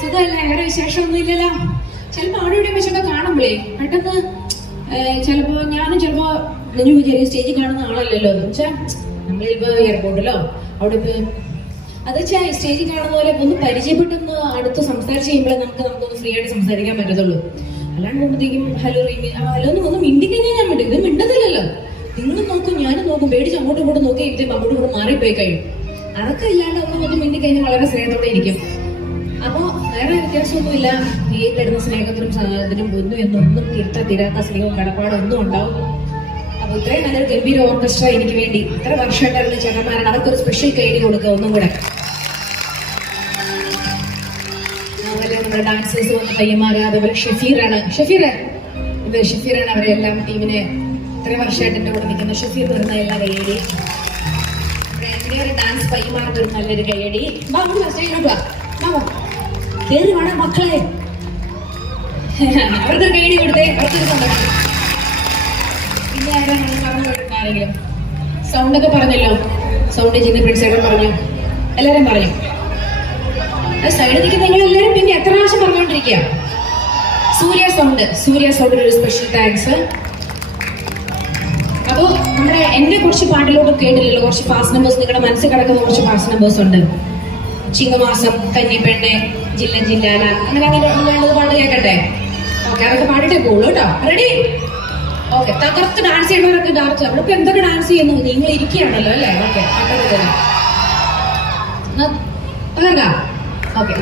സുഖമല്ലേ വേറെ വിശേഷമൊന്നും ഇല്ലല്ലോ ചിലപ്പോ അവിടെ ഇവിടെ വെച്ചൊക്കെ കാണുമ്പോഴേ പെട്ടെന്ന് ചിലപ്പോ ഞാനും ചിലപ്പോ നിങ്ങൾ ചെറിയ സ്റ്റേജിൽ കാണുന്ന ആളല്ലല്ലോ. എന്ന് വെച്ചാൽ നമ്മളിപ്പോ എയർപോർട്ടിലോ അവിടെ ഇപ്പൊ അത് വെച്ചാൽ സ്റ്റേജിൽ കാണുന്ന പോലെ ഒന്ന് പരിചയപ്പെട്ടൊന്ന് അടുത്ത് സംസാരിച്ച് കഴിയുമ്പോഴേ നമുക്ക് നമുക്കൊന്ന് ഫ്രീ ആയിട്ട് സംസാരിക്കാൻ പറ്റത്തുള്ളൂ. അല്ലാണ്ട് പോകുമ്പോഴത്തേക്കും ഹലോ റീമി ഹലോ എന്ന് ഒന്ന് മിണ്ടി കഴിഞ്ഞാൽ ഞാൻ മിണ്ടും ഇത് മിണ്ടത്തില്ലല്ലോ നിങ്ങളും നോക്കും ഞാനും നോക്കും പേടിച്ച് അങ്ങോട്ടും ഇങ്ങോട്ടും നോക്കി ഇത് അങ്ങോട്ടും ഇങ്ങോട്ടും മാറിപ്പോയി കഴിയും. അതൊക്കെ ഇല്ലാണ്ട് ഒന്ന് മിണ്ടി കഴിഞ്ഞാൽ വളരെ സ്നേഹത്തോടെ ഇരിക്കും. അപ്പോ വേറെ വ്യത്യാസമൊന്നുമില്ല ഈ തരുന്ന സ്നേഹത്തിനും സാധനത്തിനും ഒന്നും എന്നൊന്നും തീർത്ത തീരാത്ത സ്നേഹവും കടപ്പാടും ഒന്നും ഉണ്ടാവും. അപ്പൊ ഇത്രയും നല്ലൊരു ഗംഭീര ഓർക്കസ്ട്ര എനിക്ക് വേണ്ടി ഇത്ര വർഷമായിട്ടുള്ള ചേട്ടന്മാരാണ് അവർക്കൊരു സ്പെഷ്യൽ കൈഡി കൊടുക്കുക ഒന്നും കൂടെ. അതുപോലെ നമ്മുടെ ഡാൻസേഴ്സ് വന്ന പയ്യന്മാര് അതുപോലെ ഷഫീറാണ്. ഇത് ഷഫീറാണ് ടീമിനെ ഇത്ര വർഷമായിട്ട് എന്റെ കൂടെ നിൽക്കുന്ന ഷഫീർ വരുന്ന എല്ലാ കൈയടി ഒരു ഡാൻസ് ഒരു നല്ലൊരു കൈയടി. വാ അങ്ങോട്ട് സ്റ്റേജിലോട്ട് വാ വാ വാ. കേറി വേണം മക്കളെ? അവർക്ക് കൈയടി കൊടുത്തേ അവർക്ക് സന്തോഷം. പിന്നെ ആരാണ് പറഞ്ഞു ആരെങ്കിലും സൗണ്ട് ഒക്കെ പറഞ്ഞല്ലോ. സൗണ്ട് ചെയ്യുന്ന പ്രിൻസൊക്കെ പറഞ്ഞു. എല്ലാരും പറയും. സൈഡിൽ നിൽക്കുന്ന നിങ്ങൾ എല്ലാരും പിന്നെ എത്ര പ്രാവശ്യം പറഞ്ഞുകൊണ്ടിരിക്കുക? സൂര്യ സൗണ്ട് സൂര്യ സൗണ്ടിന് ഒരു സ്പെഷ്യൽ താങ്ക്സ് അപ്പോ നമ്മുടെ എന്റെ കുറച്ച് പാട്ടിലോട്ട് കേട്ടില്ലല്ലോ കുറച്ച് പാസ് നമ്പേഴ്സ് നിങ്ങളുടെ മനസ്സിൽ കിടക്കുന്ന കുറച്ച് പാസ് നമ്പേഴ്സ് ഉണ്ട്. ചിങ്ങമാസം കന്നിപ്പെണ്ണ് ജില്ല ജില്ലാല അങ്ങനെ അങ്ങനെ ഉള്ളത് പാട്ട് കേൾക്കട്ടെ ഓക്കെ അതൊക്കെ പാടിട്ടേ പോകുള്ളൂ കേട്ടോ. റെഡി ഓക്കെ തകർത്ത് ഡാൻസ് ചെയ്യുന്നവരൊക്കെ ഡാൻസ് ഇപ്പൊ എന്തൊക്കെ ഡാൻസ് ചെയ്യുന്നു? നിങ്ങൾ ഇരിക്കുകയാണല്ലോ അല്ലേ? Okay തകർക്കാം okay